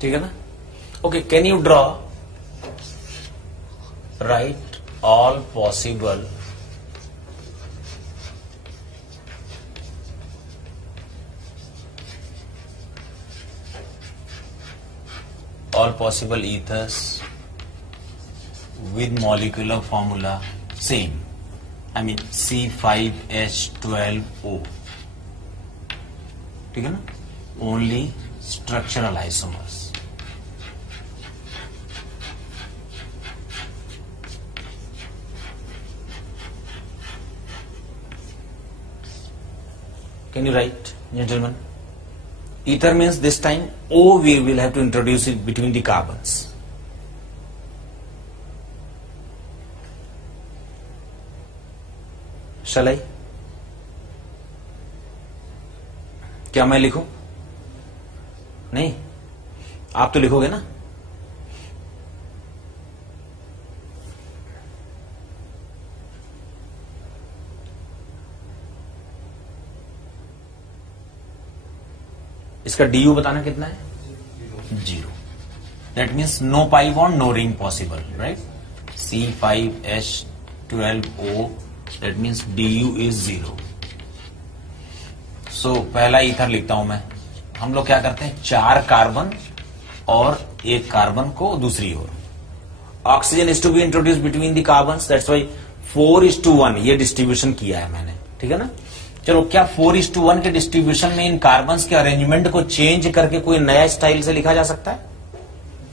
ठीक है ना? Okay, can you draw, right all possible ethers with molecular formula same, I mean C5H12O, ठीक है ना? Only structural isomers. Can you write, gentlemen? Ether means this time O we will have to introduce it between the carbons. Shall I? क्या मैं लिखूं? नहीं, आप तो लिखोगे ना? इसका du बताना कितना है? 0. That means no pi bond, no ring possible, right? C5H12O, that means du is 0. So पहला ईथर लिखता हूं मैं. हम लोग क्या करते हैं, 4 कार्बन और एक कार्बन को दूसरी ओर. Oxygen is to be introduce between the carbons, that's why 4:1 ये डिस्ट्रीब्यूशन किया है मैंने, ठीक है ना? चलो, क्या 4:1 के डिस्ट्रीब्यूशन में इन कार्बन्स के अरेंजमेंट को चेंज करके कोई नया स्टाइल से लिखा जा सकता है?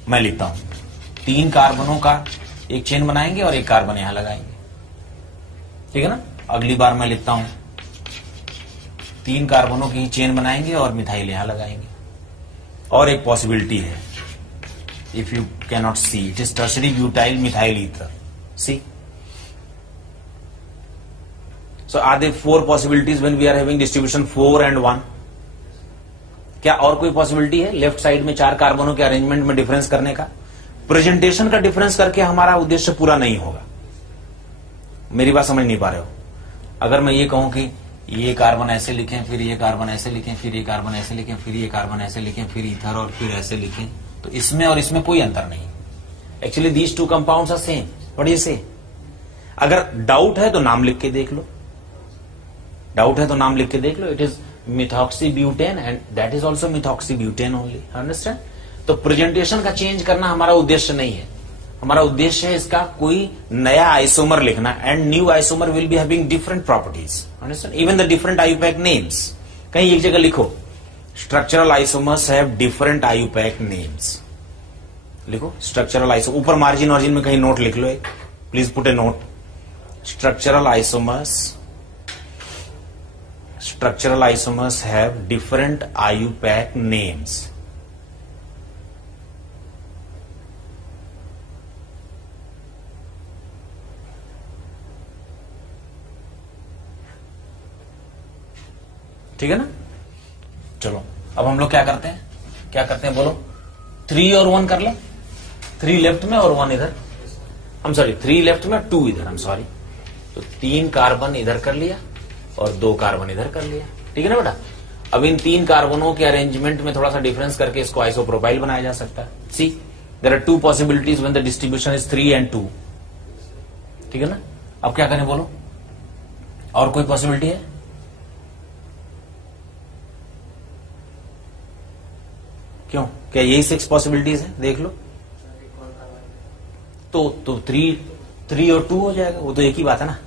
मैं लिखता हूं, 3 कार्बनों का एक चेन बनाएंगे और एक कार्बन यहां लगाएंगे, ठीक है ना? अगली बार मैं लिखता हूं, 3 कार्बनों की चेन बनाएंगे और मिथाइल यहां लगाएंगे. और एक पॉसिबिलिटी है, if you cannot see, it is tertiary butyl methyl ether. See, so are there 4 possibilities when we are having distribution 4 and 1? क्या और कोई पॉसिबिलिटी है लेफ्ट साइड में 4 कार्बनों के अरेंजमेंट में डिफरेंस करने का? प्रेजेंटेशन का डिफरेंस करके हमारा उद्देश्य पूरा नहीं होगा. मेरी बात समझ नहीं पा रहे हो? अगर मैं ये कहूं कि ये कार्बन ऐसे लिखें, फिर ये कार्बन ऐसे लिखें, फिर ये कार्बन ऐसे लिखें, फिर ये कार्बन ऐसे लिखें, फिर ईथर और फिर ऐसे लिखें, तो इसमें और इसमें कोई अंतर नहीं. Actually these 2 compounds are same. What do you say? अगर डाउट है तो नाम लिख के देख लो. डाउट है तो नाम लिख के देख लो. It is methoxybutane and that is also methoxybutane only. Understand? तो प्रेजेंटेशन का चेंज करना हमारा उद्देश्य नहीं है. हमारा उद्देश्य है इसका कोई नया आइसोमर लिखना. And new isomer will be having different properties. Understand? Even the different IUPAC names. कहीं एक जगह लिखो, structural isomers have different IUPAC names. लिखो स्ट्रक्चरल आइसोमर. ऊपर मार्जिन ऑर्जिन में कहीं नोट लिख लो एक. Please put A note. Structural isomers have different IUPAC names. ठीक है ना? चलो, अब हम लोग क्या करते हैं बोलो? 3 और 1 कर ले. 3 लेफ्ट में और 1 इधर. हम सॉरी, 3 लेफ्ट में 2 इधर. हम सॉरी. तो 3 कार्बन इधर कर लिया और 2 कार्बन इधर कर लिया. ठीक है ना बेटा? अब इन 3 कार्बनों के अरेंजमेंट में थोड़ा सा डिफरेंस करके इसको आइसोप्रोपाइल बनाया जा सकता है. See, there are 2 possibilities when the distribution is 3 and 2. ठीक है ना? अब क्या करें बोलो? और कोई पॉसिबिलिटी है? क्यों? क्या यही 6 पॉसिबिलिटीज है? देख लो. तो 3 और 2 हो जाएगा. वो तो एक ही बात है ना.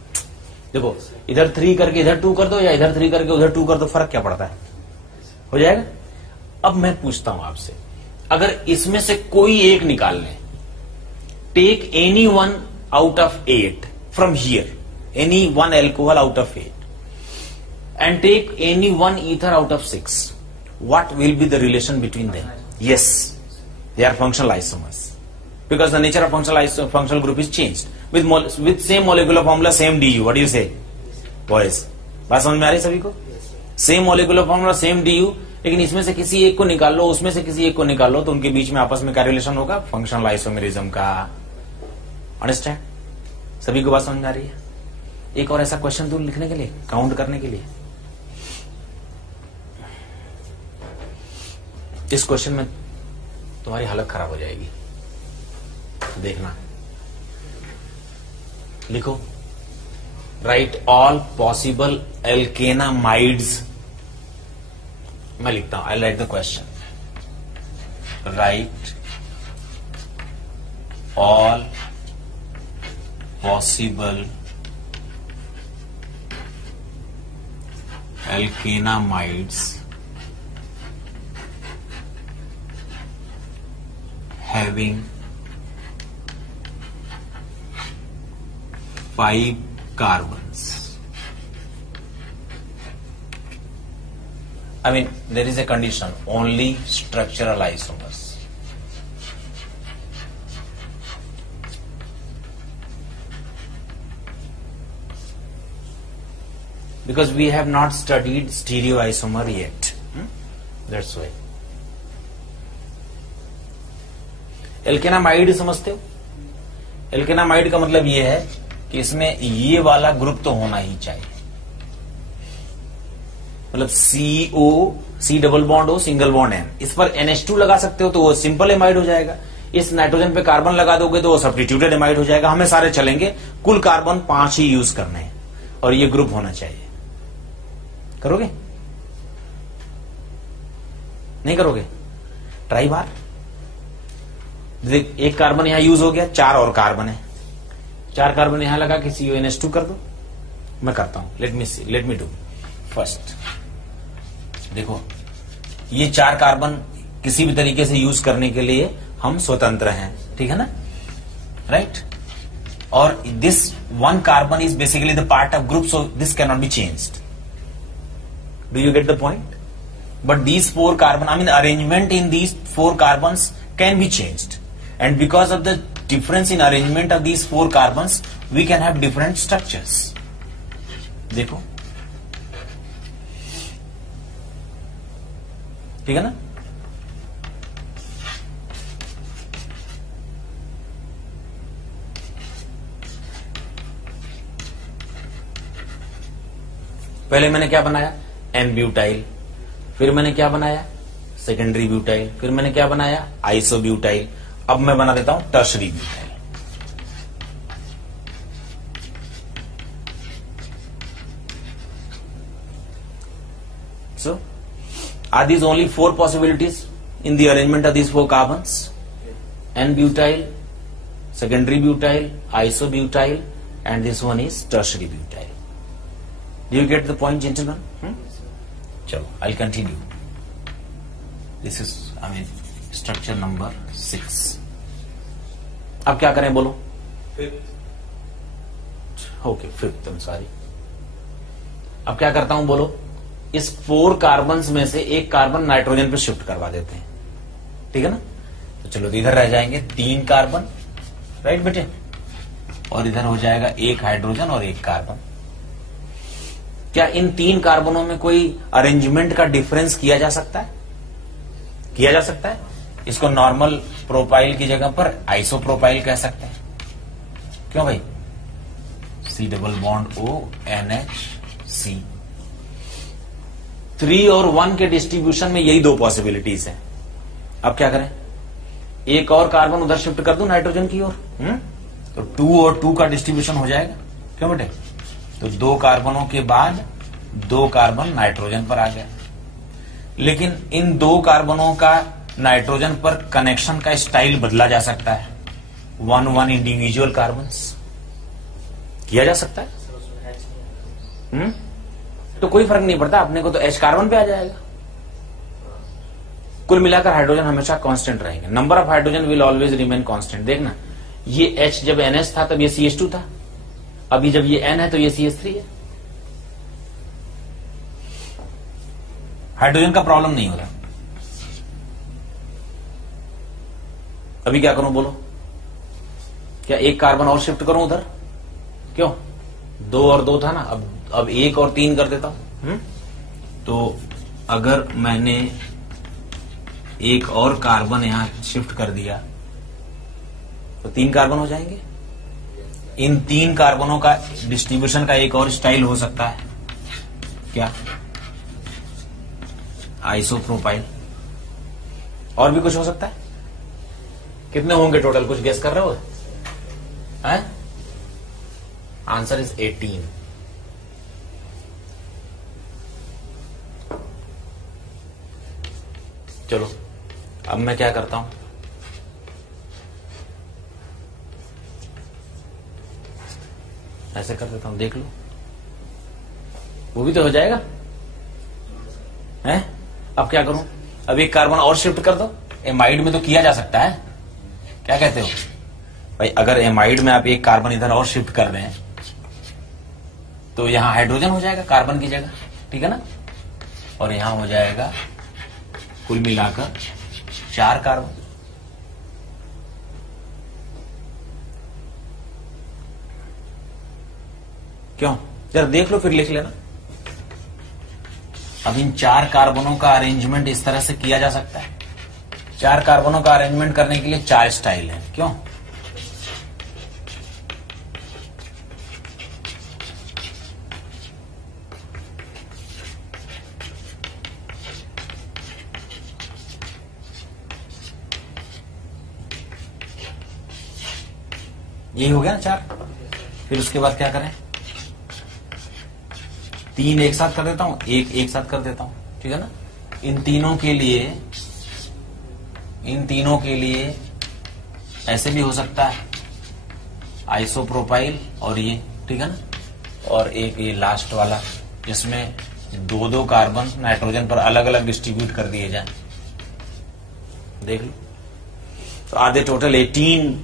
देखो, इधर 3 करके इधर 2 कर दो या इधर 3 करके उधर 2 कर दो, फर्क क्या पड़ता है? हो जाएगा. अब मैं पूछता हूं आपसे, अगर इसमें से कोई एक निकाल लें, take any one out of 8 from here, any one alcohol out of 8 and take any one ether out of 6, what will be the relation between them? Yes, they are functional isomers because the nature of functional group is changed with same molecular formula, same du. What do you say, boys? बात समझ में आ रही सभी को? Same molecular formula, same du, लेकिन इसमें से किसी एक को निकाल लो, उसमें से किसी एक को निकाल लो, तो उनके बीच में आपस में क्या रिलेशन होगा? फंक्शनल आइसोमेरिज्म का. अंडरस्टैंड? सभी को बात समझ में आ रही है? एक और ऐसा क्वेश्चन दूर लिखने के लिए, काउंट करने के लिए. इस क्वेश्चन में तुम्हारी हालत खराब हो जाएगी। देखना, लिखो, राइट ऑल पॉसिबल एल्केनामाइड्स। मैं लिखता हूं, I write the question, write all possible alkanamides having 5 carbons. I mean, there is a condition, only structural isomers. Because we have not studied stereoisomer yet. That's why. एल्केनामाइड समझते हो? एल्केनामाइड का मतलब ये है कि इसमें ये वाला ग्रुप तो होना ही चाहिए, मतलब CO, C डबल बॉन्ड हो, सिंगल बॉन्ड N। इस पर NH2 लगा सकते हो तो वो सिंपल एमाइड हो जाएगा। इस नाइट्रोजन पे कार्बन लगा दोगे तो वो सब्स्टिट्यूटेड एमाइड हो जाएगा। हमें सारे चलेंगे, कुल कार्बन 5 ही यूज करने हैं और ये ग्रुप होना चाहिए। करोगे? नहीं करोगे? ट्राई बार। देख, एक कार्बन यहां यूज हो गया, 4 और कार्बन है, 4 कार्बन यहां लगा के CONH2 कर दो। मैं करता हूं, लेट मी डू फर्स्ट। देखो, ये 4 कार्बन किसी भी तरीके से यूज करने के लिए हम स्वतंत्र हैं, ठीक है ना, राइट। और this 1 carbon is basically the part of group, so this can not be changed. Do you get the point? But these 4 carbon, I mean arrangement in these 4 carbons can be changed, and because of the difference in arrangement of these 4 carbons, we can have different structures. देखो, ठीक है ना? पहले मैंने क्या बनाया? N butyl. फिर मैंने क्या बनाया? Secondary butyl. फिर मैंने क्या बनाया? Isobutyl. अब मैं बना देता हूं tertiary butyl. So are these only 4 possibilities in the arrangement of these 4 carbons? N butyl, secondary butyl, isobutyl, and this one is tertiary butyl. Do you get the point gentleman? चलो, I continue. This is structure number 6। अब क्या करें बोलो? Okay, 5th, I'm sorry. अब क्या करता हूं बोलो? इस 4 कार्बन्स में से एक कार्बन नाइट्रोजन पे शिफ्ट करवा देते हैं, ठीक है ना। तो चलो, इधर रह जाएंगे 3 कार्बन, राइट बेटे, और इधर हो जाएगा 1 हाइड्रोजन और 1 कार्बन। क्या इन 3 कार्बनों में कोई अरेंजमेंट का डिफरेंस किया जा सकता है? किया जा सकता है। इसको नॉर्मल प्रोपाइल की जगह पर आइसो प्रोपाइल कह सकते हैं। क्यों भाई? C double bond O NH C। 3 और 1 के डिस्ट्रीब्यूशन में यही 2 पॉसिबिलिटीज हैं। अब क्या करें? एक और कार्बन उधर शिफ्ट कर दूं नाइट्रोजन की ओर, तो 2 और 2 का डिस्ट्रीब्यूशन हो जाएगा। क्यों बेटे? तो 2 कार्बनों के बाद 2 कार्बन नाइट्रोजन पर आ गया। लेकिन इन 2 कार्बनों का नाइट्रोजन पर कनेक्शन का स्टाइल बदला जा सकता है। 1 इंडिविजुअल कार्बन्स किया जा सकता है। तो कोई फर्क नहीं पड़ता अपने को, तो H कार्बन पे आ जाएगा। कुल मिलाकर हाइड्रोजन हमेशा कांस्टेंट रहेंगे। Number of hydrogen will always remain constant. देखना, ये H जब NH था तब ये CH2 था, अभी जब ये N है तो ये CH3 है। हाइड्रोजन का प्रॉब्लम नहीं हो रहा। अभी क्या करूं बोलो? क्या 1 कार्बन और शिफ्ट करूं उधर? क्यों? 2 और 2 था ना, अब 1 और 3 कर देता हूं। तो अगर मैंने 1 और कार्बन यहां शिफ्ट कर दिया तो 3 कार्बन हो जाएंगे। इन 3 कार्बनों का डिस्ट्रीब्यूशन का एक और स्टाइल हो सकता है। क्या? आइसोप्रोपाइल। और भी कुछ हो सकता है? कितने होंगे टोटल, कुछ गेस कर रहे हो? Answer is 18। चलो अब मैं क्या करता हूं, ऐसे कर देता हूं, देख लो वो भी तो हो जाएगा है। अब क्या करूं, अब एक कार्बन और शिफ्ट कर दो। एमाइड में तो किया जा सकता है, क्या कहते हो भाई? अगर एमाइड में आप एक कार्बन इधर और शिफ्ट कर दें तो यहां हाइड्रोजन हो जाएगा कार्बन की जगह, ठीक है ना, और यहां हो जाएगा कुल मिलाकर 4 कार्बन। क्यों, जरा देख लो फिर लिख लेना। अब इन 4 कार्बनों का अरेंजमेंट इस तरह से किया जा सकता है। 4 कार्बनों का अरेंजमेंट करने के लिए 4 स्टाइल है। क्यों? यही हो गया ना 4। फिर उसके बाद क्या करें, 3 एक साथ कर देता हूं, एक साथ कर देता हूं, ठीक है ना। इन तीनों के लिए ऐसे भी हो सकता है, आइसोप्रोपाइल और ये, ठीक है ना, और एक ये लास्ट वाला जिसमें 2-2 कार्बन नाइट्रोजन पर अलग अलग डिस्ट्रीब्यूट कर दिए जाए। देख लो, तो are they total 18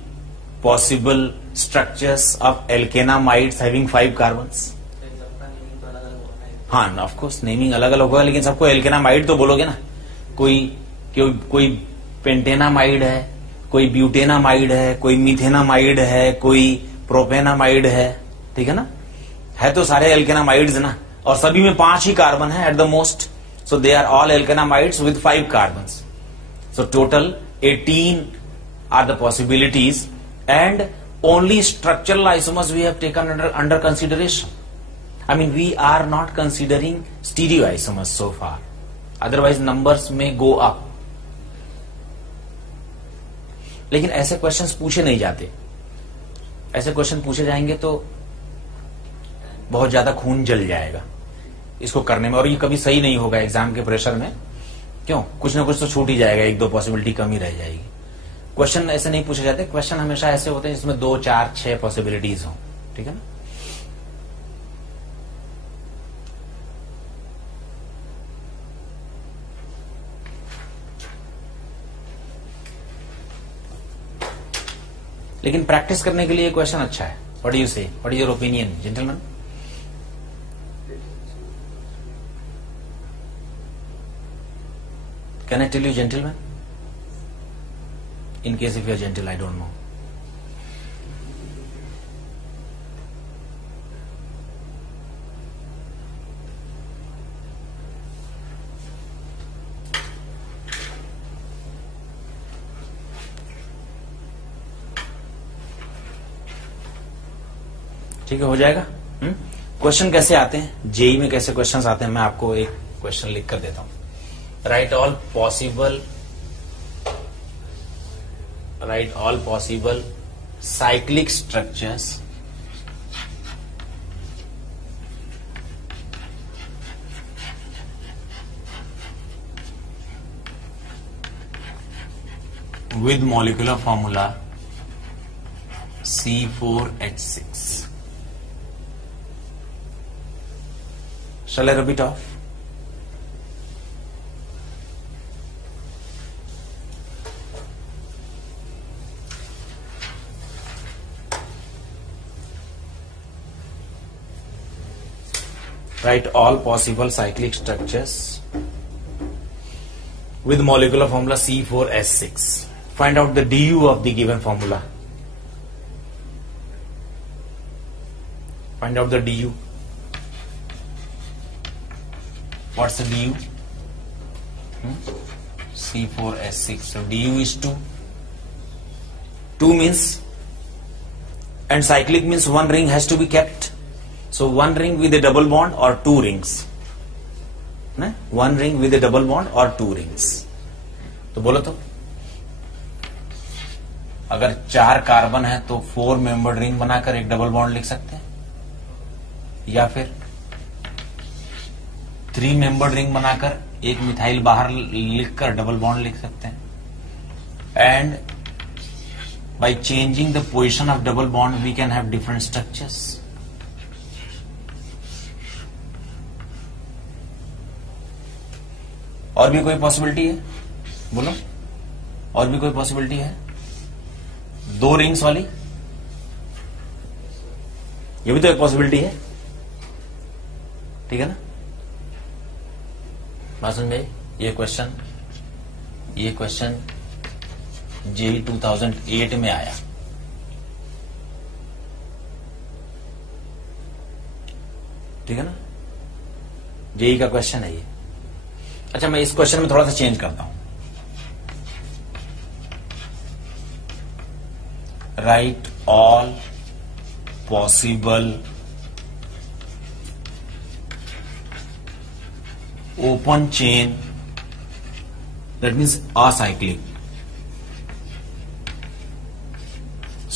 possible structures of alkanamides having 5 carbons? हाँ, ऑफ कोर्स नेमिंग अलग अलग होगा, लेकिन सबको एल्केनामाइड तो बोलोगे ना। कोई पेंटेनामाइड है, कोई ब्यूटेनामाइड है, कोई मिथेनामाइड है, कोई प्रोपेनामाइड है, ठीक है ना। है तो सारे एल्केनामाइड्स ना, और सभी में 5 ही कार्बन है at the most. So they are all alkanamides with 5 carbons. So total 18 are the possibilities, and only structural isomers we have taken under consideration. I mean, we are not considering stereoisomers so far. Otherwise numbers may go up. लेकिन ऐसे questions पूछे नहीं जाते। ऐसे question पूछे जाएंगे तो बहुत ज्यादा खून जल जाएगा इसको करने में, और ये कभी सही नहीं होगा एग्जाम के प्रेशर में। क्यों? कुछ ना कुछ तो छूट ही जाएगा, 1-2 पॉसिबिलिटी कम ही रह जाएगी। क्वेश्चन ऐसे नहीं पूछे जाते, क्वेश्चन हमेशा ऐसे होते हैं जिसमें 2, 4, 6 पॉसिबिलिटीज हो, ठीक है ना। लेकिन प्रैक्टिस करने के लिए क्वेश्चन अच्छा है। What do you say, what is your opinion gentleman? Can I tell you gentleman? In case if you are gentle, I don't know. ठीक है, हो जाएगा। क्वेश्चन कैसे आते हैं, जेई में कैसे क्वेश्चंस आते हैं, मैं आपको एक क्वेश्चन लिख कर देता हूं। Right all possible cyclic structures with molecular formula C4H6. Shall I rub it off? Write all possible cyclic structures with molecular formula C4H6. Find out the du of the given formula. Find out the du. What's the du? C4H6. So du is 2. 2 means, and cyclic means one ring has to be kept. So one ring with a double bond or 2 rings. One ring with a double bond or 2 rings. तो बोलो तो अगर 4 carbon है तो 4 membered ring बनाकर एक double bond लिख सकते हैं, या फिर 3 मेंबर्ड रिंग बनाकर एक मिथाइल बाहर लिखकर डबल बॉन्ड लिख सकते हैं. And by changing the position of double bond we can have different structures. और भी कोई पॉसिबिलिटी है? बोलो, और भी कोई पॉसिबिलिटी है? 2 रिंग्स वाली, ये भी तो एक पॉसिबिलिटी है. ठीक है ना? बात समझ में? ये क्वेश्चन जेई 2008 में आया. ठीक है ना? जेई का क्वेश्चन है ये. अच्छा, मैं इस क्वेश्चन में थोड़ा सा चेंज करता हूं. Right all possible open chain, that means acyclic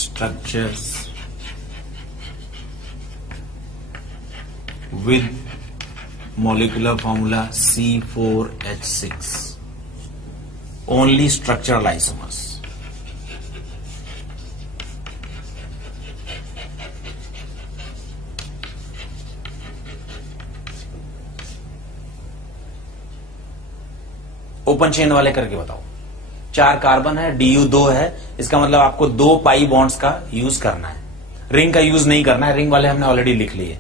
structures with molecular formula C4H6, only structural isomers. Open chain वाले करके बताओ. 4 कार्बन है, DU 2 है, इसका मतलब आपको 2 पाई बॉन्ड्स का यूज करना है. रिंग का यूज नहीं करना है, रिंग वाले हमने ऑलरेडी लिख लिए.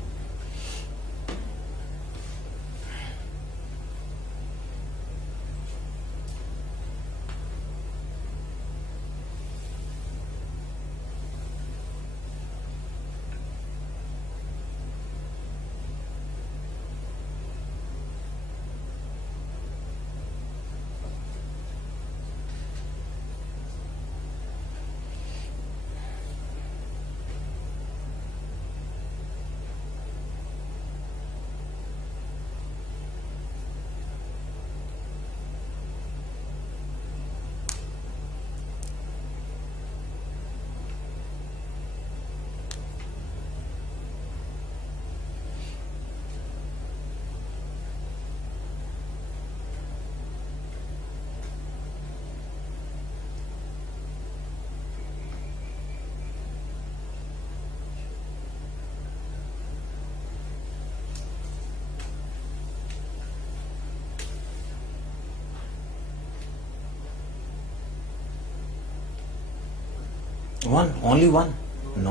One, only one, no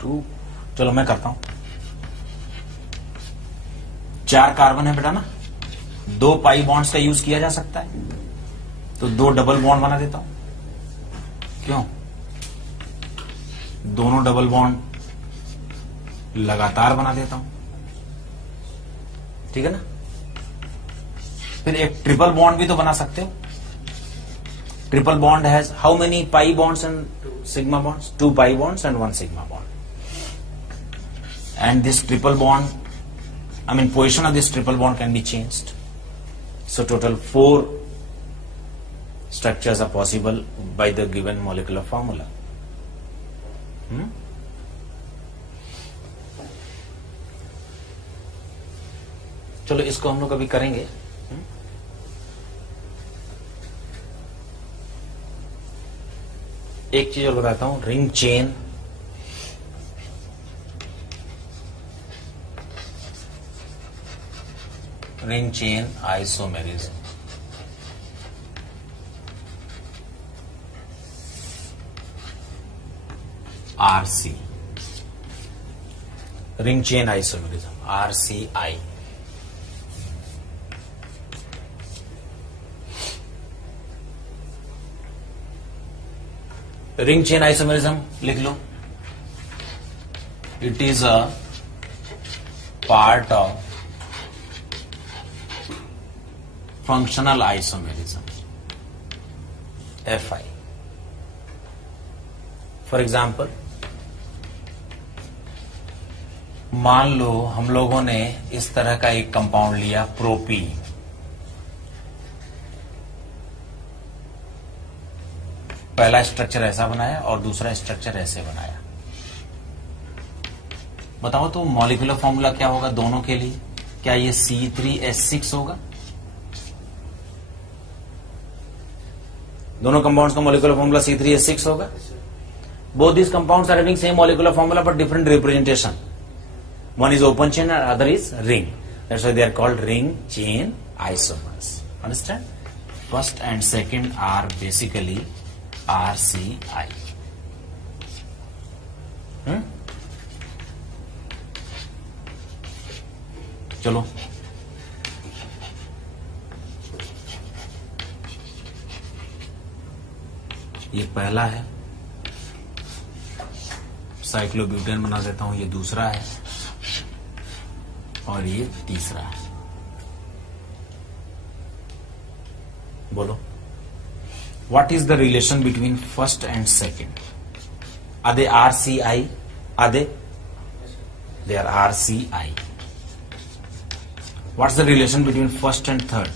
2. चलो मैं करता हूं. 4 कार्बन है बेटा ना, 2 पाई बॉन्ड्स का यूज किया जा सकता है, तो 2 डबल बॉन्ड बना देता हूं. क्यों? दोनों डबल बॉन्ड लगातार बना देता हूं. ठीक है ना? फिर एक ट्रिपल बॉन्ड भी तो बना सकते हो. Triple bond has how many pi bonds and sigma bonds? 2 pi bonds and 1 sigma bond. And this triple bond, position of this triple bond can be changed. So total 4 structures are possible by the given molecular formula. चलो इसको हम लोग अभी करेंगे. एक चीज और बताता हूं. Ring chain, isomerism. RC, ring chain isomerism, RCI. Ring chain isomerism लिख लो. It is a part of functional isomerism, FI. For example, मान लो हम लोगों ने इस तरह का एक कंपाउंड लिया, प्रोपी. पहला स्ट्रक्चर ऐसा बनाया और दूसरा स्ट्रक्चर ऐसे बनाया। बताओ तो मॉलिक्यूलर फॉर्मूला क्या होगा दोनों के लिए? क्या ये C3H6 होगा? दोनों कंपाउंड्स का मॉलिक्यूलर फॉर्मूला C3H6 होगा। Both these compounds are having same molecular formula but different representation. One is open chain and other is ring. That's why they are called ring chain isomers. Understand? First and second are basically RCI. चलो ये पहला है, cyclobutane बना देता हूं, ये दूसरा है और ये तीसरा है। बोलो what is the relation between first and second? Are they RCI? Are they are RCI? What's the relation between first and third?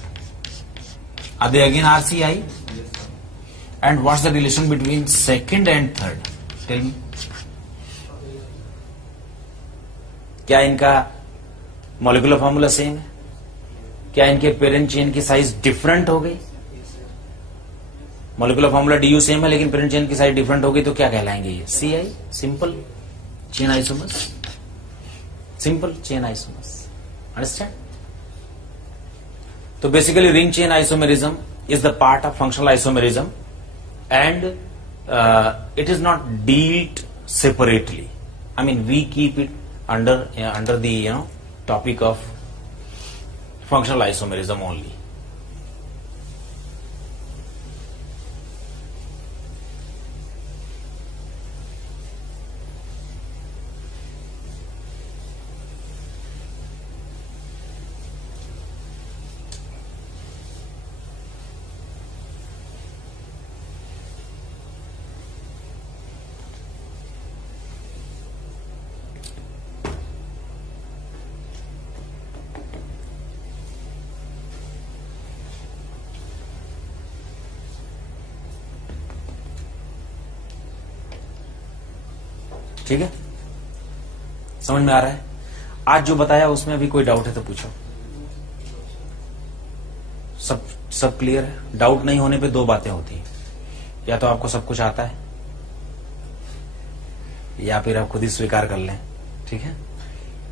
Are they again RCI? And what's the relation between second and third? Tell me. क्या इनका molecular formula same है? क्या इनके parent chain की size different हो गई? Molecular formula DU same है लेकिन पेरेंट चेन की साइज डिफरेंट हो गई तो क्या कहलाएंगे ये? CI, simple chain isomers. Simple chain isomers. Understand? तो basically ring chain isomerism is the part of functional isomerism and it is not dealt separately. I mean, we keep it under the topic of functional isomerism only. ठीक है, समझ में आ रहा है? आज जो बताया उसमें अभी कोई डाउट है तो पूछो। सब क्लियर है? डाउट नहीं होने पे दो बातें होती हैं, या तो आपको सब कुछ आता है या फिर आप खुद ही स्वीकार कर लें। ठीक है,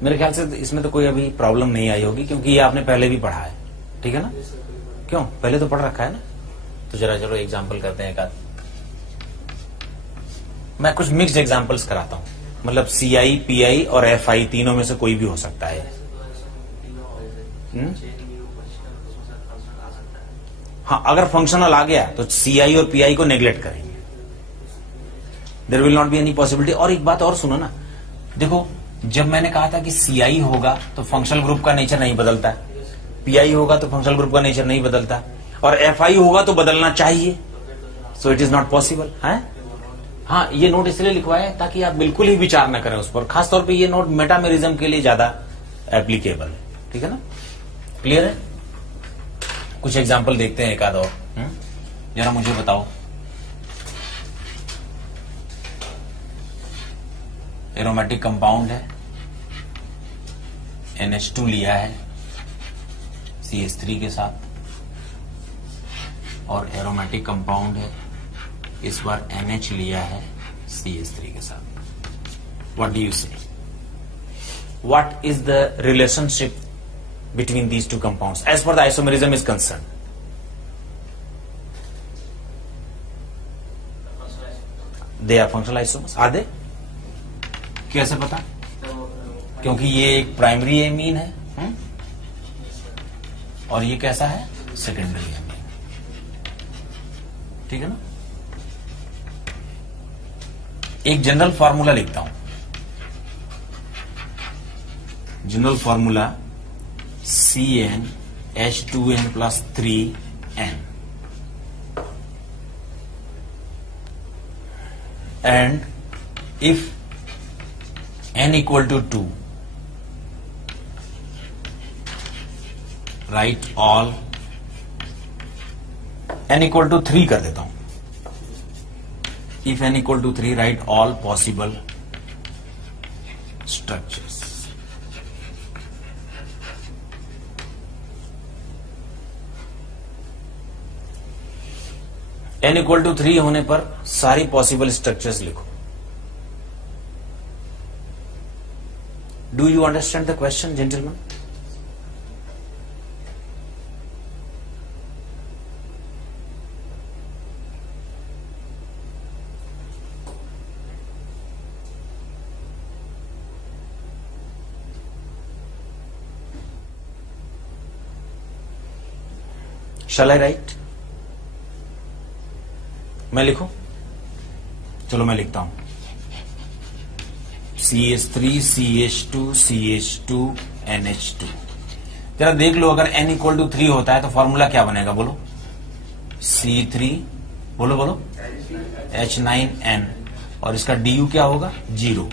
मेरे ख्याल से इसमें तो कोई अभी प्रॉब्लम नहीं आई होगी क्योंकि ये आपने पहले भी पढ़ा है। ठीक है ना? क्यों, पहले तो पढ़ रखा है ना। तो जरा चलो एग्जाम्पल करते हैं एक आध। मैं कुछ मिक्स्ड एग्जांपल्स कराता हूं, मतलब CI, PI और FI तीनों में से कोई भी हो सकता है। हाँ, अगर फंक्शनल आ गया तो CI और PI को नेग्लेक्ट करेंगे। There will not be any possibility. और एक बात और सुनो ना, देखो जब मैंने कहा था कि CI होगा तो फंक्शनल ग्रुप का नेचर नहीं बदलता, PI होगा तो फंक्शनल ग्रुप का नेचर नहीं बदलता, और FI होगा तो बदलना चाहिए। So it is not possible है। हाँ, ये नोट इसलिए लिखवाया है ताकि आप बिल्कुल ही विचार न करें उस पर। खासतौर पे ये नोट मेटामेरिज्म के लिए ज्यादा एप्लीकेबल है। ठीक है ना? क्लियर है? कुछ एग्जांपल देखते हैं एक आध और। जरा मुझे बताओ, एरोमेटिक कंपाउंड है, NH2 लिया है CH3 के साथ, और एरोमेटिक कंपाउंड है, इस बार NH लिया है CH3 के साथ। What do you say? What is the relationship between these two compounds as far the isomerism is concerned? They are functional isomers. Are they? कैसे पता? क्योंकि ये एक प्राइमरी एमीन है और ये कैसा है? Secondary amine. ठीक है ना? एक जनरल फार्मूला लिखता हूं। General formula CnH2n+3n and if n equal to 2, write all, n equal to 3 कर देता हूं। If n equal to 3, write all possible structures. n equal to 3 होने पर सारी पॉसिबल स्ट्रक्चर्स लिखो. Do you understand the question, gentlemen? Shall I write? मैं लिखूं? चलो मैं लिखता हूं. CH3 CH2 CH2 NH2. जरा देख लो, अगर n इक्वल टू 3 होता है तो फॉर्मूला क्या बनेगा? बोलो. C3 बोलो H9N और इसका du क्या होगा? 0.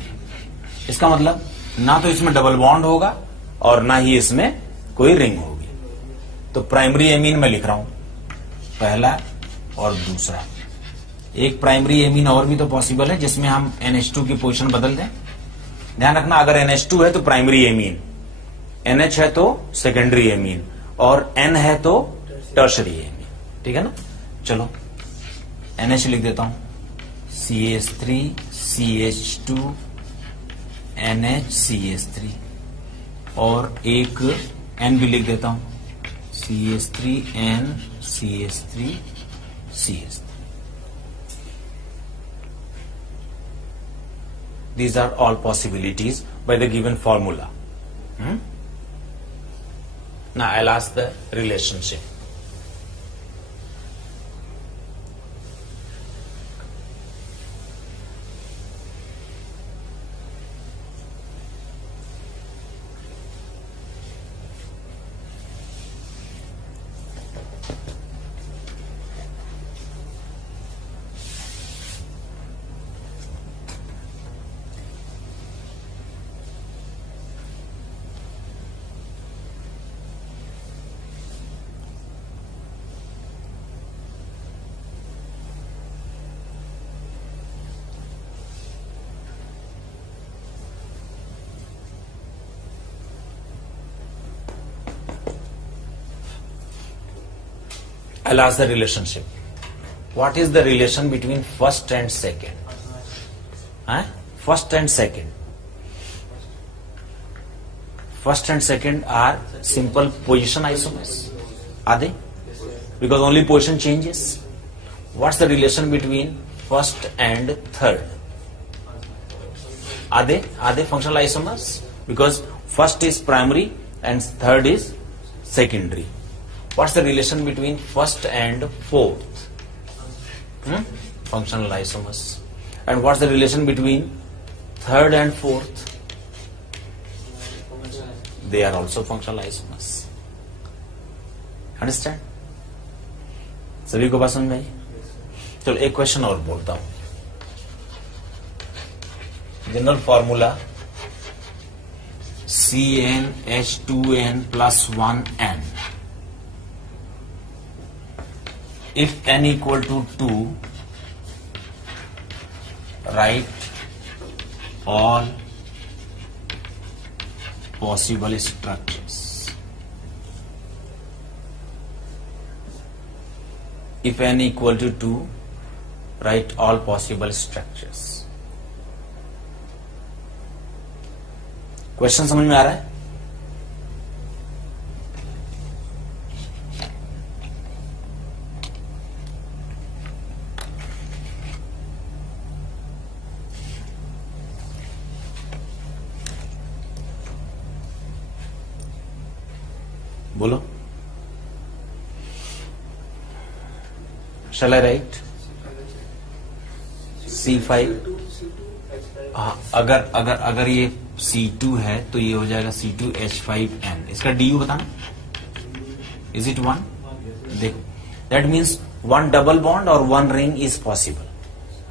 इसका मतलब ना तो इसमें डबल बॉन्ड होगा और ना ही इसमें कोई रिंग होगी. तो प्राइमरी एमीन में लिख रहा हूं, पहला और दूसरा. एक प्राइमरी एमीन और भी तो पॉसिबल है जिसमें हम NH2 की पोजीशन बदल दें. ध्यान रखना, अगर NH2 है तो प्राइमरी एमीन, NH है तो सेकेंडरी एमीन और N है तो टर्शरी एमीन. ठीक है ना? चलो NH लिख देता हूं. CH3 CH2 NH CH3 और एक N भी लिख देता हूं. CH3N CH3 CH3. These are all possibilities by the given formula. Now I'll ask the relationship. I'll ask the relationship. What is the relation between first and second? First and second. First and second are simple position isomers. Are they? Because only position changes. What's the relation between first and third? Are they functional isomers? Because first is primary and third is secondary. What's the relation between first and fourth? Functional isomers. And what's the relation between third and fourth? They are also functional isomers. Understand? सभी को बात समझ में आई? चलो एक question और बोलता हूं. General formula CnH2n plus 1n. If n equal to 2, write all possible structures. If n equal to 2, write all possible structures. Question समझ में आ रहा है? बोलो. Shall I write? C5. हाँ, अगर ये C2 है तो ये हो जाएगा C2H5n. इसका du बताना. Is it 1? देखो, that means one double bond or one ring is possible.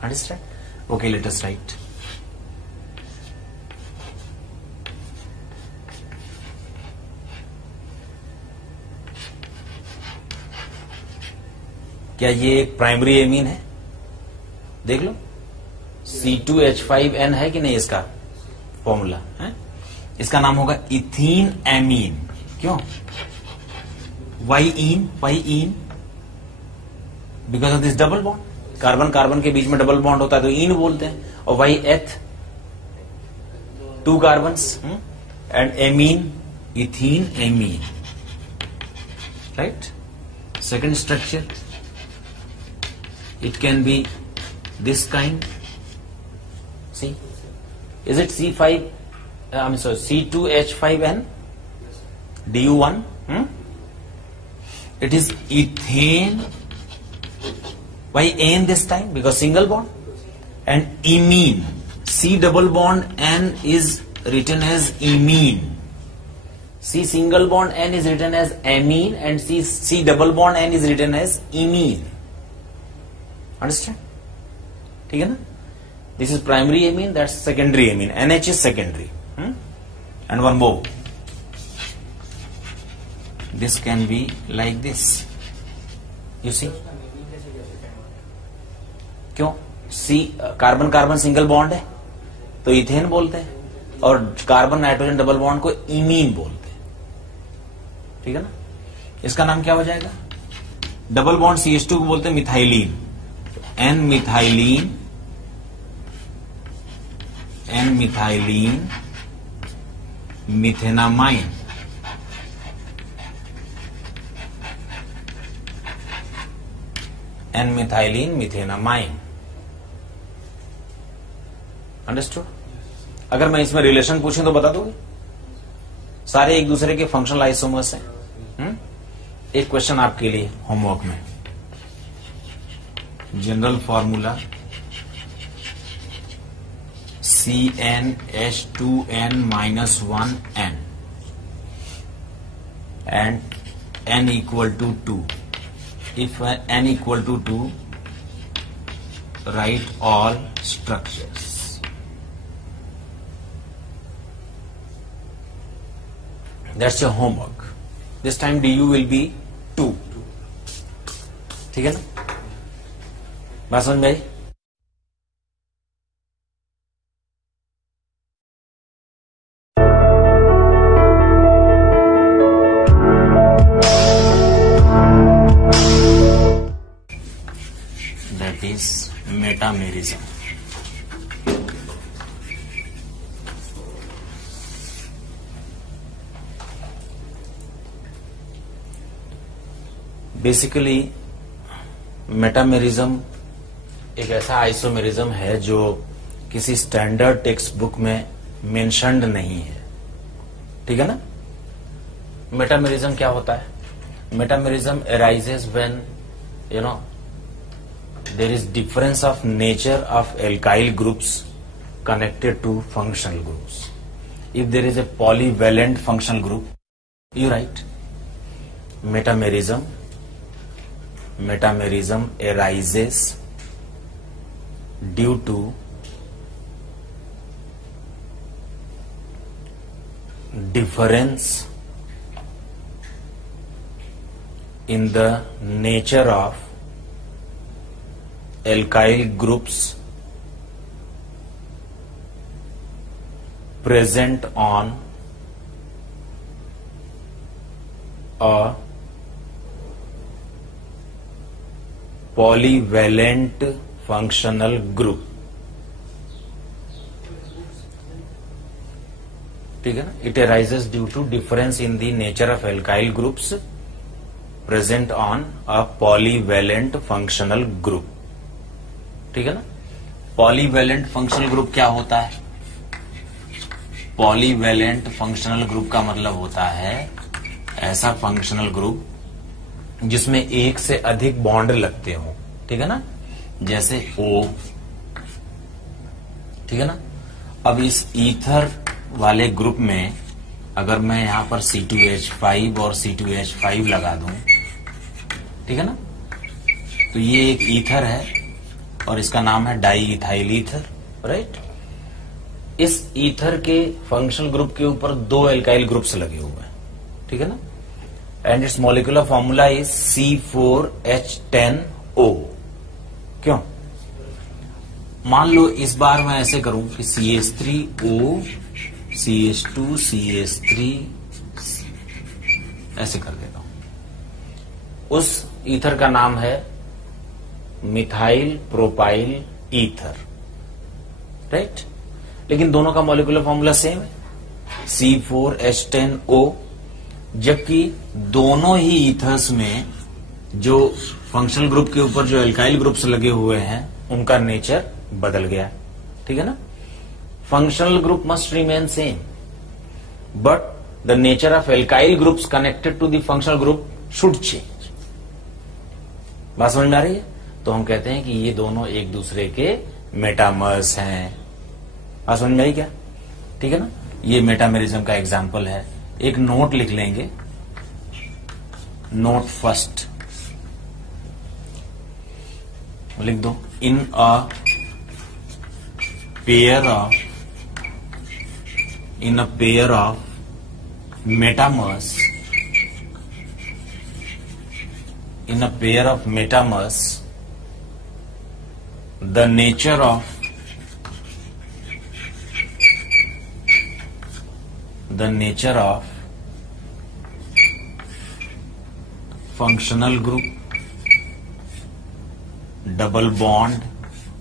Understand? Okay, let us write. क्या ये एक प्राइमरी एमीन है? देख लो. C2H5N है कि नहीं, इसका फॉर्मूला है, इसका नाम होगा इथीन एमीन। क्यों? वाईइन because of this double bond, carbon carbon के बीच में डबल बॉन्ड होता है तो इन बोलते हैं, और वाई एथ, 2 carbons, and amine, ethene amine, right. Second structure, it can be this kind. See, is it C5? I mean, sorry, C2H5N, DU1. It is ethane. Why N this time? Because single bond. And imine. C double bond N is written as imine. C single bond N is written as amine, and C double bond N is written as imine. Understand? ठीक है ना? This is primary amine, that's secondary amine. NH is secondary. And one more. This can be like this. You see? क्यों? C carbon carbon single bond है तो ethane बोलते हैं, और carbon nitrogen double bond को इमीन बोलते हैं। ठीक है ना? इसका नाम क्या हो जाएगा? डबल बॉन्ड CH2 को बोलते हैं methylene, N methylene, methenamine, N methylene methenamine. Understood? अगर मैं इसमें रिलेशन पूछूं तो बता दोगे? सारे एक दूसरे के फंक्शनल आइसोमर्स हैं। एक क्वेश्चन आपके लिए होमवर्क में, general formula CnH2n-1n and n equal to 2. If n equal to 2, write all structures. That's your homework. This time du will be 2. ठीक है ना? बात समझ में आई? That is metamerism. Basically metamerism एक ऐसा आइसोमेरिज्म है जो किसी स्टैंडर्ड टेक्स्ट बुक में मेंशन्ड नहीं है। ठीक है ना? मेटामेरिज्म क्या होता है? Metamerism arises when there is difference of nature of alkyl groups connected to functional groups. If there is a polyvalent functional group, you write metamerism arises due to difference in the nature of alkyl groups present on a polyvalent functional group. ठीक है ना? It arises due to difference in the nature of alkyl groups present on a polyvalent functional group. ठीक है ना? Polyvalent functional group क्या होता है? Polyvalent functional group का मतलब होता है ऐसा फंक्शनल ग्रुप जिसमें एक से अधिक बॉन्ड लगते हो। ठीक है ना? जैसे O। ठीक है ना? अब इस ईथर वाले ग्रुप में अगर मैं यहां पर C2H5 और C2H5 लगा दूं, ठीक है ना, तो ये एक ईथर है और इसका नाम है डाई इथाइल ईथर, राइट। इस ईथर के फंक्शनल ग्रुप के ऊपर 2 एल्काइल ग्रुप्स लगे हुए हैं, ठीक है ना, and it's molecular formula is C4H10O। क्यों? मान लो इस बार मैं ऐसे करूं कि CH3O CH2 CH3 ऐसे कर देता हूं। उस ईथर का नाम है मिथाइल प्रोपाइल ईथर, राइट। लेकिन दोनों का मॉलिक्यूलर फॉर्मूला सेम है, C4H10O, जबकि दोनों ही ईथर्स में जो फंक्शनल ग्रुप के ऊपर जो एल्काइल ग्रुप्स लगे हुए हैं उनका नेचर बदल गया, ठीक है ना। Functional group must remain same but the nature of alkyl groups connected to the functional group should change. बात समझ में आ रही है? तो हम कहते हैं कि ये दोनों एक दूसरे के मेटामर्स हैं। बात समझ में आई क्या? ठीक है ना। ये मेटामेरिज्म का एग्जाम्पल है। एक नोट लिख लेंगे, नोट फर्स्ट लिख दो, in a pair of metamers, in a pair of metamers, the nature of functional group, double bond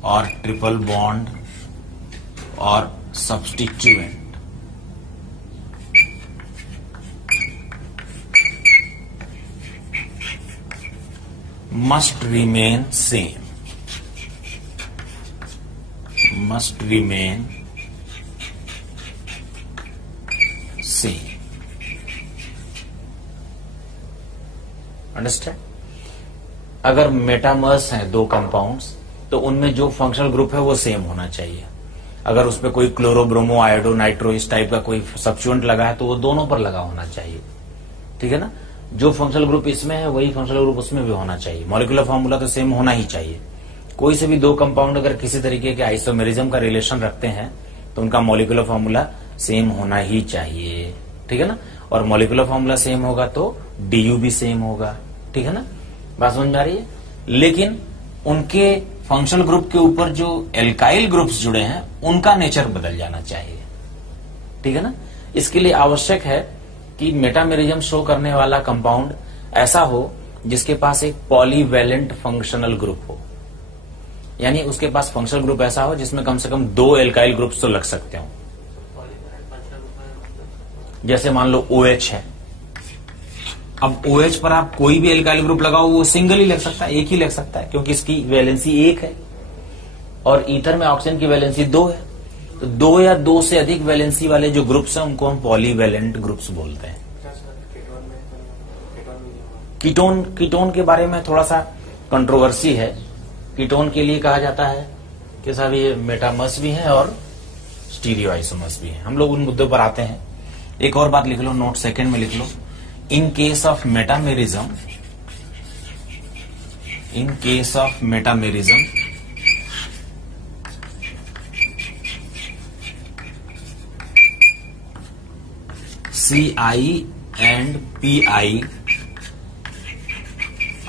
or triple bond or substituent must remain same, understand. अगर metamers हैं दो compounds तो उनमें जो फंक्शनल ग्रुप है वो सेम होना चाहिए। अगर उसमें कोई क्लोरो ब्रोमो आयोडो नाइट्रो इस टाइप का कोई सब्स्टिट्यूएंट लगा है तो वो दोनों पर लगा होना चाहिए, ठीक है ना। जो फंक्शनल ग्रुप इसमें है वही फंक्शनल ग्रुप उसमें भी होना चाहिए। मॉलिक्यूलर फॉर्मूला तो सेम होना ही चाहिए। कोई से भी दो कंपाउंड अगर किसी तरीके के आइसोमेरिज्म का रिलेशन रखते हैं तो उनका मॉलिक्यूलर फॉर्मूला सेम होना ही चाहिए, ठीक है ना। और मॉलिक्यूलर फॉर्मूला सेम होगा तो डीयू भी सेम होगा, ठीक है ना। बात समझ में आ रही है? लेकिन उनके फंक्शनल ग्रुप के ऊपर जो एल्काइल ग्रुप्स जुड़े हैं उनका नेचर बदल जाना चाहिए, ठीक है ना। इसके लिए आवश्यक है कि मेटामेरिज्म शो करने वाला कंपाउंड ऐसा हो जिसके पास एक पॉलीवैलेंट फंक्शनल ग्रुप हो, यानी उसके पास फंक्शनल ग्रुप ऐसा हो जिसमें कम से कम दो एल्काइल ग्रुप्स तो लग सकते हो। जैसे मान लो OH है, अब OH पर आप कोई भी एल्काइल ग्रुप लगाओ वो सिंगल ही लग सकता है, एक ही लग सकता है क्योंकि इसकी वैलेंसी एक है। और ईथर में ऑक्सीजन की वैलेंसी 2 है, तो 2 या 2 से अधिक वैलेंसी वाले जो ग्रुप्स हैं उनको हम पॉलीवैलेंट ग्रुप्स बोलते हैं। कीटोन के बारे में थोड़ा सा कंट्रोवर्सी है। कीटोन के लिए कहा जाता है कि साहब ये मेटामर्स भी हैं और स्टीरियोआइसोमर्स भी हैं। हम लोग उन मुद्दों पर आते हैं। एक और बात लिख लो, नोट सेकंड में लिख लो, in case of metamerism CI and PI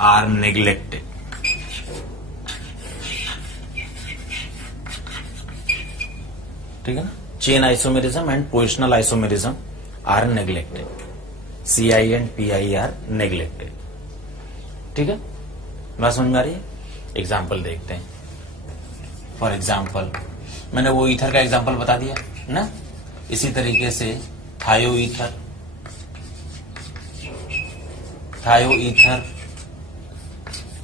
are neglected. ठीक है ना। Chain isomerism and positional isomerism are neglected, CI and PI are neglected, ठीक है। बात समझ में आ रही है? एग्जाम्पल देखते हैं। फॉर एग्जाम्पल मैंने वो ईथर का एग्जाम्पल बता दिया ना। इसी तरीके से थायो ईथर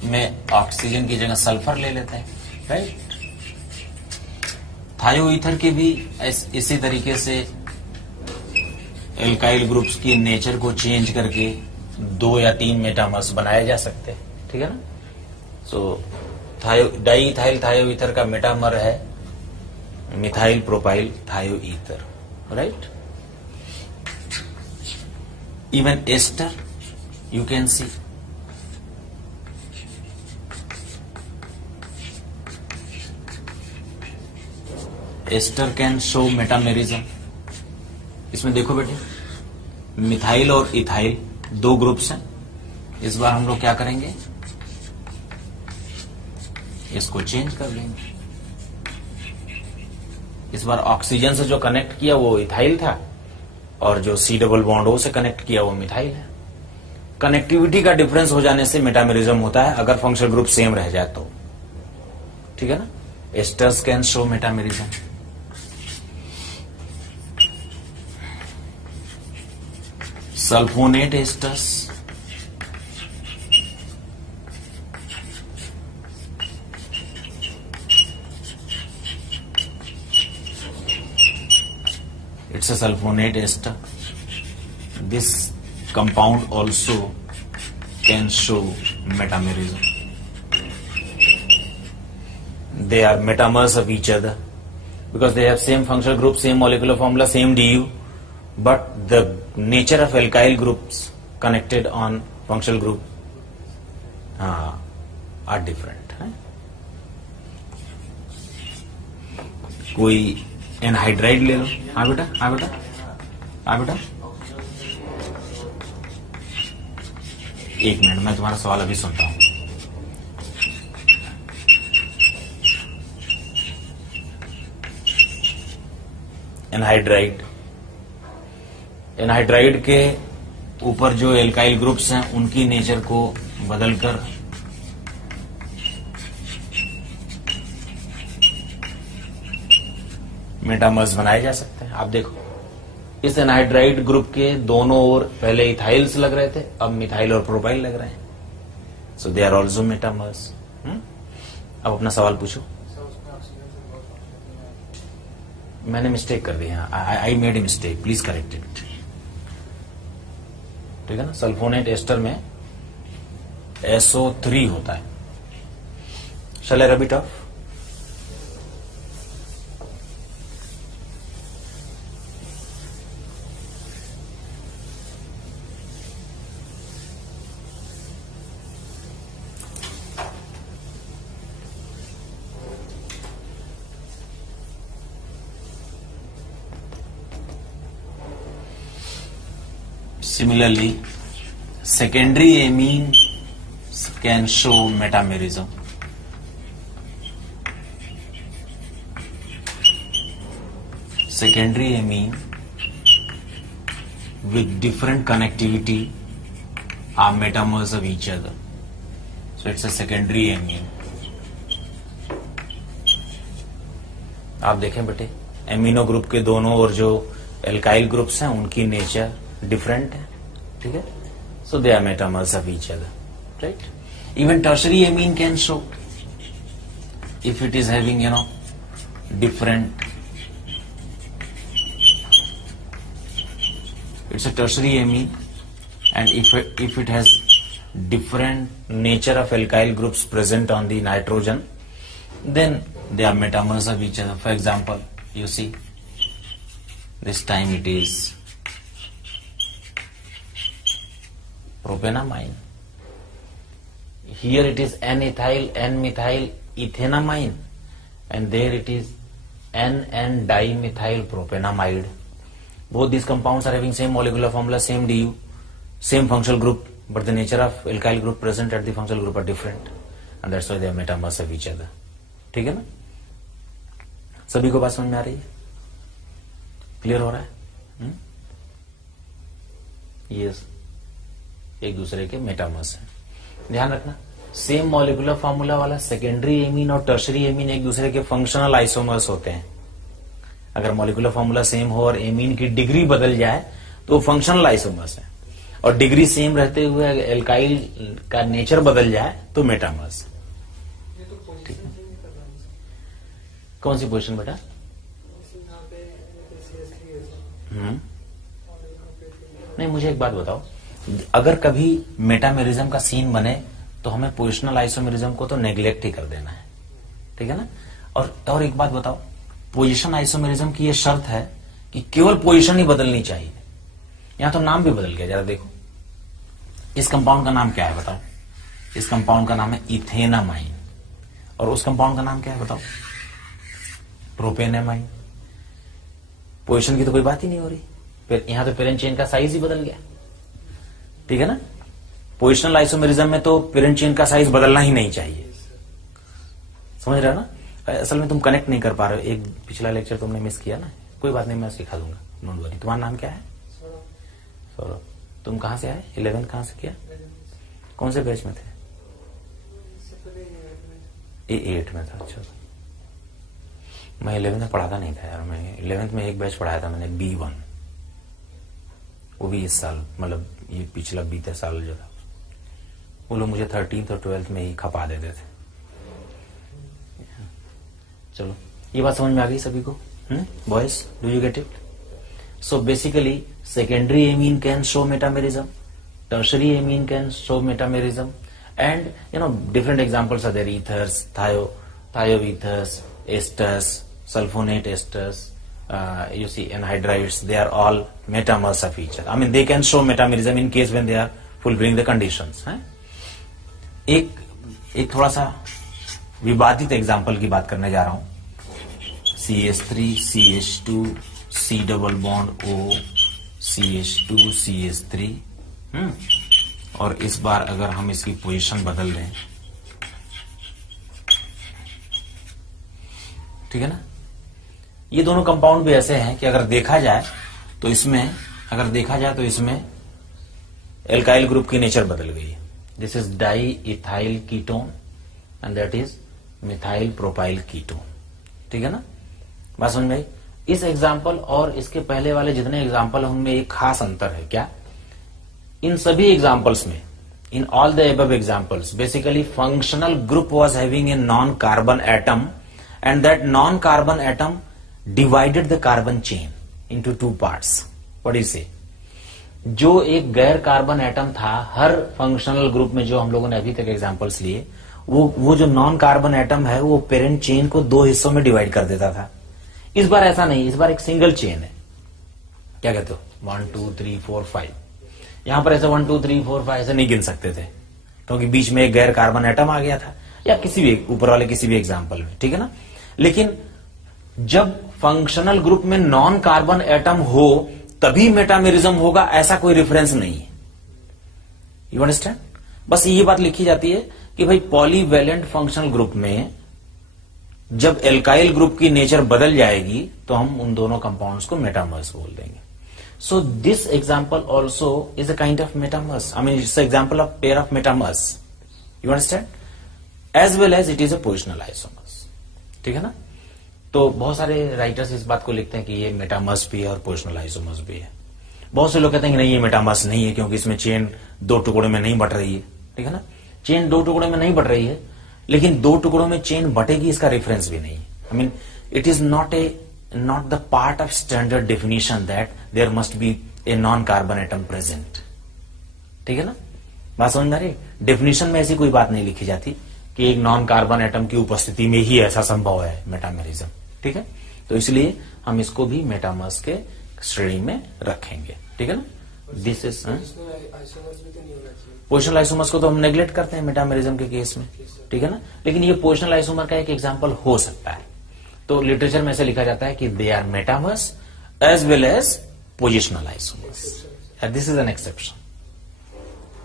में ऑक्सीजन की जगह सल्फर ले लेते हैं, राइट। थायो ईथर के भी इसी तरीके से एल्काइल ग्रुप्स की नेचर को चेंज करके 2 या 3 मेटामर्स बनाए जा सकते हैं, ठीक है ना। सो डाईइथाइल थायो ईथर का मेटामर है मिथाइल प्रोपाइल थायो ether, right. Even ester, you can see. Ester can show metamerism. इसमें देखो बेटे, मिथाइल और इथाइल 2 ग्रुप्स हैं। इस बार हम लोग क्या करेंगे, इसको चेंज कर लेंगे, इस बार ऑक्सीजन से जो कनेक्ट किया वो इथाइल था और जो C डबल बॉन्ड O से कनेक्ट किया वो मिथाइल है। कनेक्टिविटी का डिफरेंस हो जाने से मेटामेरिज्म होता है, अगर फंक्शनल ग्रुप सेम रह जाए तो। ठीक है ना। Esters can show metamerism. Sulphonate esters, it's a sulfonate ester. This compound also can show metamerism. They are metamers of each other because they have same functional group, same molecular formula, same DU, but the nature of alkyl groups connected on functional group are different. कोई anhydride ले लो। हाँ बेटा, हाँ बेटा, हाँ बेटा, एक minute, मैं तुम्हारा सवाल अभी सुनता हूं। एनहाइड्राइड, एनहाइड्राइड के ऊपर जो एल्काइल ग्रुप्स हैं उनकी नेचर को बदलकर मेटामर्स बनाए जा सकते हैं। आप देखो, इस एनहाइड्राइड ग्रुप के दोनों ओर पहले इथाइल्स लग रहे थे, अब मिथाइल और प्रोपाइल लग रहे हैं। सो दे आर ऑल्सो मेटामर्स। अब अपना सवाल पूछो। मैंने मिस्टेक कर दी है, I made a mistake, please correct it. ठीक है ना। सल्फोनेट एस्टर में SO3 होता है। Shall I rub it off? Similarly, secondary amines can show metamerism. Secondary amine with different connectivity are metamers of each other. So it's a secondary amine. आप देखें बेटे, amino group के दोनों और जो एल्काइल ग्रुप्स हैं उनकी नेचर डिफरेंट है। ठीक है। So they are metamers of each other, right. Even tertiary amine can show if it is having different, it's a tertiary amine and if it has different nature of alkyl groups present on the nitrogen, then they are metamers of each other. For example, you see, this time it is propanamine. Here it is N-ethyl, N-methyl ethanamine, and there it is N-dimethyl propanamide. Both these compounds are having same molecular formula, same DU, same functional group, but the nature of alkyl group present at the functional group are different, and that's why they are metamers of each other. ठीक है ना। सभी को बात समझ में आ रही है? क्लियर हो रहा है? यस, एक दूसरे के मेटामर्स हैं। ध्यान रखना, सेम मॉलिक्यूलर फॉर्मूला वाला सेकेंडरी एमीन और टर्शरी एमीन एक दूसरे के फंक्शनल आइसोमर्स होते हैं। अगर मॉलिक्यूलर फॉर्मूला सेम हो और एमीन की डिग्री बदल जाए तो फंक्शनल आइसोमर्स है, और डिग्री सेम रहते हुए एल्काइल का नेचर बदल जाए तो मेटामर्स। ठीक है। कौन सी पोजीशन बेटा? नहीं, मुझे एक बात बताओ, अगर कभी मेटामेरिज्म का सीन बने तो हमें पोजिशनल आइसोमेरिज्म को तो नेग्लेक्ट ही कर देना है। ठीक है ना। और एक बात बताओ, पोजीशन आइसोमेरिज्म की ये शर्त है कि केवल पोजीशन ही बदलनी चाहिए। यहां तो नाम भी बदल गया, जरा देखो। इस कंपाउंड का नाम क्या है बताओ? इस कंपाउंड का नाम है इथेनामाइन, और उस कंपाउंड का नाम क्या है बताओ? प्रोपेनामाइन। पोजीशन की तो कोई बात ही नहीं हो रही, फिर यहां तो पेरेंट चेन का साइज ही बदल गया। ठीक है ना। पोजिशनल आइसोमेरिज्म में तो पेरेंट चेन का साइज बदलना ही नहीं चाहिए, समझ रहे हो ना। असल में तुम कनेक्ट नहीं कर पा रहे हो, एक पिछला लेक्चर तुमने मिस किया ना, कोई बात नहीं, मैं सिखा दूंगा, डोंट वरी। तुम्हारा नाम क्या है? सौरभ। तुम कहाँ से आए? 11th कहाँ से किया? कौन से बैच में थे? ए 8 में था। अच्छा, मैं 11th में पढ़ाता नहीं था यार, मैं 11th में एक बैच पढ़ाया था मैंने, B1, वो भी इस साल, मतलब ये पिछला बीते साल जो था। वो लोग मुझे 13th और 12th में ही खपा देते थे। चलो, ये बात समझ में आ गई सभी को? Boys, do you get it? So basically secondary amine can show metamerism, tertiary amine can show metamerism, and different examples are there: ethers, thioethers, esters, sulfonate esters, you see anhydrides, they are all metamers of each other. I mean, they can show metamerism in case when they are fulfilling the conditions. एक थोड़ा सा विवादित example की बात करने जा रहा हूं। CH3 CH2 C double bond O CH2 CH3, और इस बार अगर हम इसकी पोजीशन बदल दें, ठीक है ना, ये दोनों कंपाउंड भी ऐसे हैं कि अगर देखा जाए तो इसमें एल्काइल ग्रुप की नेचर बदल गई है। This is di ethyl ketone and that is methyl propyl ketone, ठीक है ना, बात समझ में आई? इस एग्जाम्पल और इसके पहले वाले जितने एग्जाम्पल हैं उनमें एक खास अंतर है। क्या? इन सभी एग्जाम्पल्स में, in all the above examples, basically functional group was having a non-carbon atom, and that non-carbon atom divided the carbon chain into two parts. What do you say? जो एक गैर कार्बन एटम था हर functional group में, जो हम लोगों ने अभी तक एग्जांपल्स लिए, वो जो नॉन कार्बन एटम है वो पेरेंट चेन को दो हिस्सों में डिवाइड कर देता था। इस बार ऐसा नहीं, इस बार एक सिंगल चेन है। क्या कहते हो? 1 2 3 4 5। यहां पर ऐसे 1 2 3 4 5 ऐसे नहीं गिन सकते थे, क्योंकि बीच में एक गैर कार्बन एटम आ गया था, या किसी भी ऊपर वाले किसी भी एग्जाम्पल में, ठीक है ना। लेकिन जब फंक्शनल ग्रुप में नॉन कार्बन एटम हो तभी मेटामेरिज्म होगा, ऐसा कोई रेफरेंस नहीं है। You understand? बस ये बात लिखी जाती है कि भाई पॉलीवैलेंट फंक्शनल ग्रुप में जब एल्काइल ग्रुप की नेचर बदल जाएगी तो हम उन दोनों कंपाउंड्स को मेटामर्स बोल देंगे। So this example also is a kind of metamers. I mean, it's an example of pair of metamers. You understand? As well as it is a positional isomers. ठीक है ना? तो बहुत सारे राइटर्स इस बात को लिखते हैं कि ये मेटामर्स भी है और पोजिशनल आइसोमर्स भी है। बहुत से लोग कहते हैं कि नहीं, ये मेटामर्स नहीं है क्योंकि इसमें चेन दो टुकड़ों में नहीं बट रही है, ठीक है ना। चेन दो टुकड़ों में नहीं बट रही है, लेकिन दो टुकड़ों में चेन बटेगी इसका रेफरेंस भी नहीं है। I mean it is not the part of standard definition that there must be a non-carbon atom present. ठीक है ना, बात समझ में आ रही? डेफिनेशन में ऐसी कोई बात नहीं लिखी जाती कि एक नॉन कार्बन एटम की उपस्थिति में ही ऐसा संभव है मेटामेरिज्म, ठीक है। तो इसलिए हम इसको भी मेटामर्स के श्रेणी में रखेंगे, ठीक है ना। दिस इज पोजिशनल आइसोमर्स को तो हम नेग्लेक्ट करते हैं मेटामेरिज्म के केस में, ठीक है ना। लेकिन ये पोजिशनल आइसोमर का एक एग्जाम्पल हो सकता है। तो लिटरेचर में ऐसे लिखा जाता है कि they are metamers as well as positional isomers, this is an exception,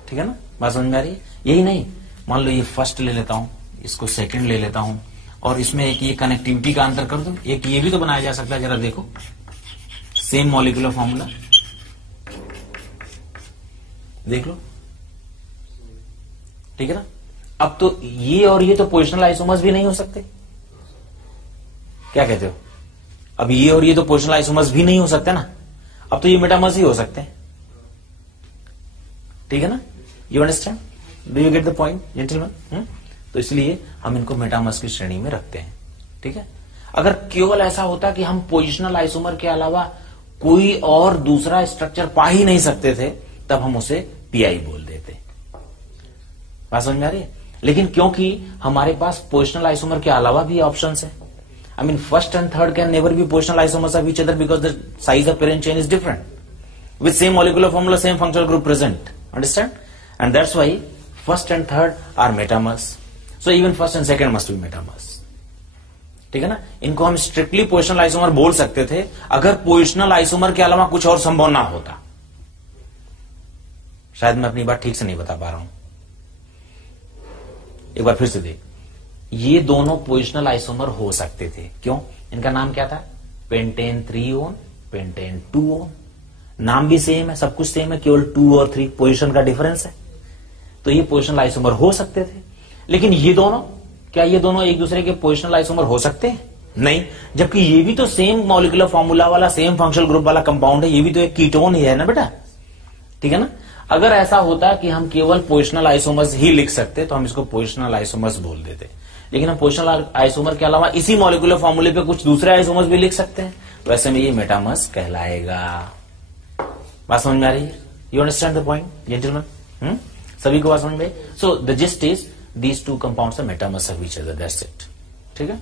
ठीक है ना। बात समझ में आ रही है? यही नहीं, मान लो ये फर्स्ट ले लेता हूं, इसको सेकंड ले लेता हूं, और इसमें एक ये कनेक्टिविटी का अंतर कर दो, एक ये भी तो बनाया जा सकता है। जरा देखो, सेम मॉलिक्यूलर फॉर्मूला देख लो, ठीक है ना। अब तो ये और ये तो पोजिशनल आइसोमर्स भी नहीं हो सकते। क्या कहते हो? अब ये और ये तो पोजिशनल आइसोमर्स भी नहीं हो सकते ना, अब तो ये मेटामर्स ही हो सकते हैं, ठीक है ना। You understand? Do you get the point gentleman? तो इसलिए हम इनको मेटामर्स की श्रेणी में रखते हैं, ठीक है। अगर केवल ऐसा होता कि हम पोजिशनल आइसोमर के अलावा कोई और दूसरा स्ट्रक्चर पा ही नहीं सकते थे, तब हम उसे पीआई बोल देते। बात समझ में आ रही है? लेकिन क्योंकि हमारे पास पोजिशनल आइसोमर के अलावा भी ऑप्शंस है, I mean, first and third can never be positional isomers of each other because the size of parent chain is different. With same molecular formula, same functional group present. Understand? And that's why first and third are metamers. So even first and second must be metamers. ठीक है ना। इनको हम strictly positional isomer बोल सकते थे अगर positional isomer के अलावा कुछ और संभव ना होता। शायद मैं अपनी बात ठीक से नहीं बता पा रहा हूं, एक बार फिर से देख। ये दोनों पोजिशनल आइसोमर हो सकते थे। क्यों? इनका नाम क्या था? Pentane 3 own, pentane 2 own. नाम भी सेम है, सब कुछ सेम है, केवल 2 और 3 पोजीशन का डिफरेंस है। तो ये पोजिशनल आइसोमर हो सकते थे। लेकिन ये दोनों, क्या ये दोनों एक दूसरे के पोजिशनल आइसोमर हो सकते हैं? नहीं। जबकि ये भी तो सेम मॉलिक्यूलर फॉर्मूला वाला, सेम फंक्शनल ग्रुप वाला कंपाउंड है, ये भी तो एक कीटोन ही है ना बेटा, ठीक है ना। अगर ऐसा होता कि हम केवल पोजिशनल आइसोमर्स ही लिख सकते तो हम इसको पोजिशनल आइसोमर्स बोल देते। लेकिन हम पोजिशनल आइसोमर के अलावा इसी मॉलिक्यूलर फॉर्मूले पे कुछ दूसरे आइसोमर्स भी लिख सकते हैं, वैसे में ये मेटामर्स कहलाएगा। बात समझ में आ रही है? You understand the point gentleman? सभी को बात समझ में? So the gist is these two compounds are metamers of each other, that's it. ठीक है।